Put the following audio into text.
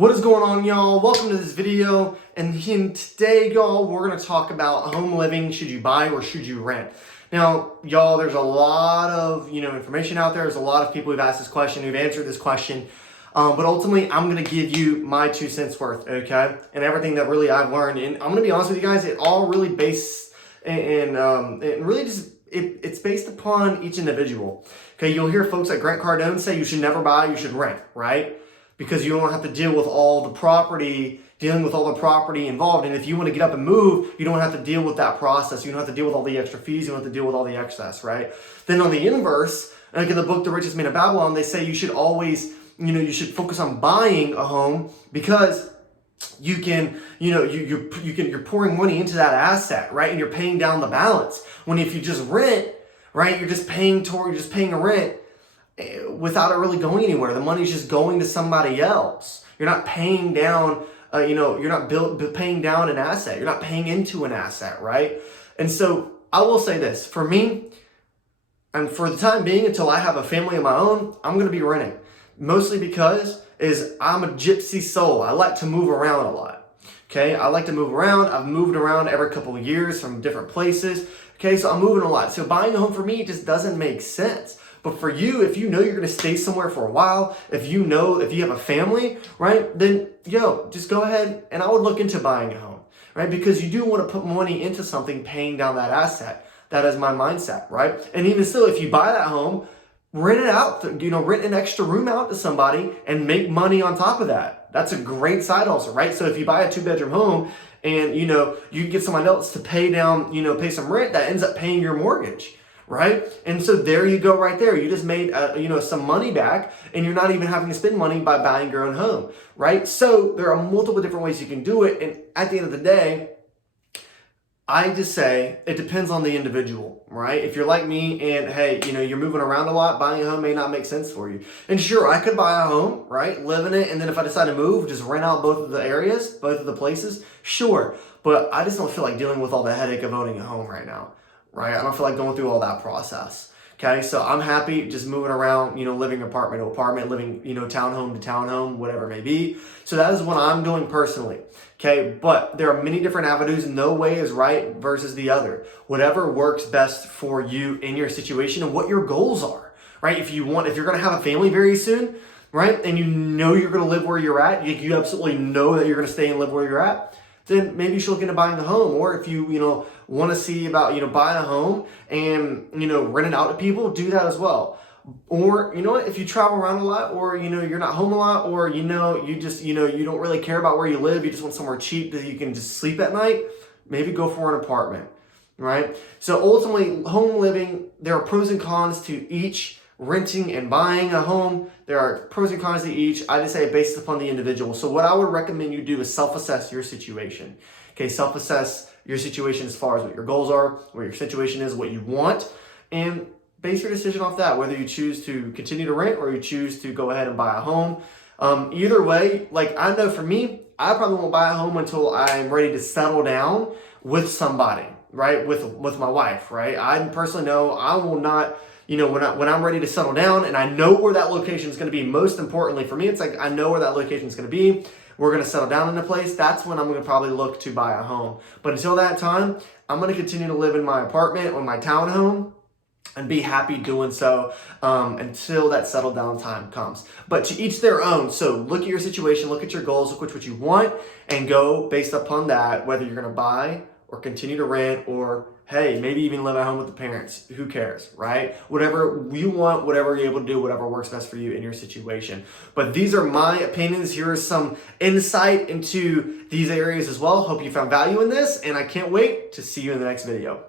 What is going on, y'all? Welcome to this video. And today, y'all, we're going to talk about home living. Should you buy or should you rent? Now, y'all, there's a lot of, information out there. There's a lot of people who've asked this question, who've answered this question. But ultimately, I'm going to give you my 2 cents worth, okay? And everything that really I've learned. And I'm going to be honest with you guys, it all really based it really just, it's based upon each individual. Okay, you'll hear folks like Grant Cardone say you should never buy, you should rent, right? Because you don't have to dealing with all the property involved. And if you want to get up and move, you don't have to deal with that process. You don't have to deal with all the extra fees. You don't have to deal with all the excess, right? Then on the inverse, like in the book, The Richest Man of Babylon, they say you should always, you should focus on buying a home because you can, you're pouring money into that asset, right? And you're paying down the balance. When if you just rent, right, you're just paying a rent without it really going anywhere. The money's just going to somebody else. You're not paying down, you're not paying down an asset. You're not paying into an asset, right? And so I will say this, for me, and for the time being, until I have a family of my own, I'm going to be renting. Mostly because I'm a gypsy soul. I like to move around a lot. Okay, I like to move around. I've moved around every couple of years from different places. Okay, so I'm moving a lot. So buying a home for me just doesn't make sense. But for you, if you know you're going to stay somewhere for a while, if you have a family, right, then, just go ahead and I would look into buying a home, right? Because you do want to put money into something, paying down that asset. That is my mindset, right? And even still, if you buy that home, rent it out, rent an extra room out to somebody and make money on top of that. That's a great side hustle, right? So if you buy a 2-bedroom home and, you can get someone else to pay down, pay some rent, that ends up paying your mortgage. Right? And so there you go right there. You just made, some money back and you're not even having to spend money by buying your own home, right? So there are multiple different ways you can do it. And at the end of the day, I just say it depends on the individual, right? If you're like me and hey, you're moving around a lot, buying a home may not make sense for you. And sure, I could buy a home, right? Live in it. And then if I decide to move, just rent out both of the areas, both of the places. Sure. But I just don't feel like dealing with all the headache of owning a home right now. Right? I don't feel like going through all that process. Okay, so I'm happy just moving around, living apartment to apartment, living, townhome to townhome, whatever it may be. So that is what I'm doing personally. Okay, but there are many different avenues. No way is right versus the other. Whatever works best for you in your situation and what your goals are, right? If you're going to have a family very soon, right, and you're going to live where you're at, you absolutely know that you're going to stay and live where you're at, then maybe you should look into buying a home. Or if you, want to see about, buying a home and, rent it out to people, do that as well. Or, if you travel around a lot or, you're not home a lot or, you just, you don't really care about where you live. You just want somewhere cheap that you can just sleep at night. Maybe go for an apartment, right? So ultimately, home living, there are pros and cons to each. Renting and buying a home, there are pros and cons to each. I just say based upon the individual. So what I would recommend you do is self-assess your situation. Okay, self-assess your situation as far as what your goals are, where your situation is, what you want, and base your decision off that, whether you choose to continue to rent or you choose to go ahead and buy a home. Either way, like I know for me, I probably won't buy a home until I'm ready to settle down with somebody, right? With my wife, right? I personally know I will not, when I'm ready to settle down and I know where that location is going to be, most importantly for me, it's like I know where that location is going to be. We're going to settle down in a place. That's when I'm going to probably look to buy a home. But until that time, I'm going to continue to live in my apartment or my townhome and be happy doing so until that settled down time comes. But to each their own. So look at your situation, look at your goals, look at what you want, and go based upon that, whether you're going to buy or continue to rent or, hey, maybe even live at home with the parents. Who cares, right? Whatever you want, whatever you're able to do, whatever works best for you in your situation. But these are my opinions. Here is some insight into these areas as well. Hope you found value in this, and I can't wait to see you in the next video.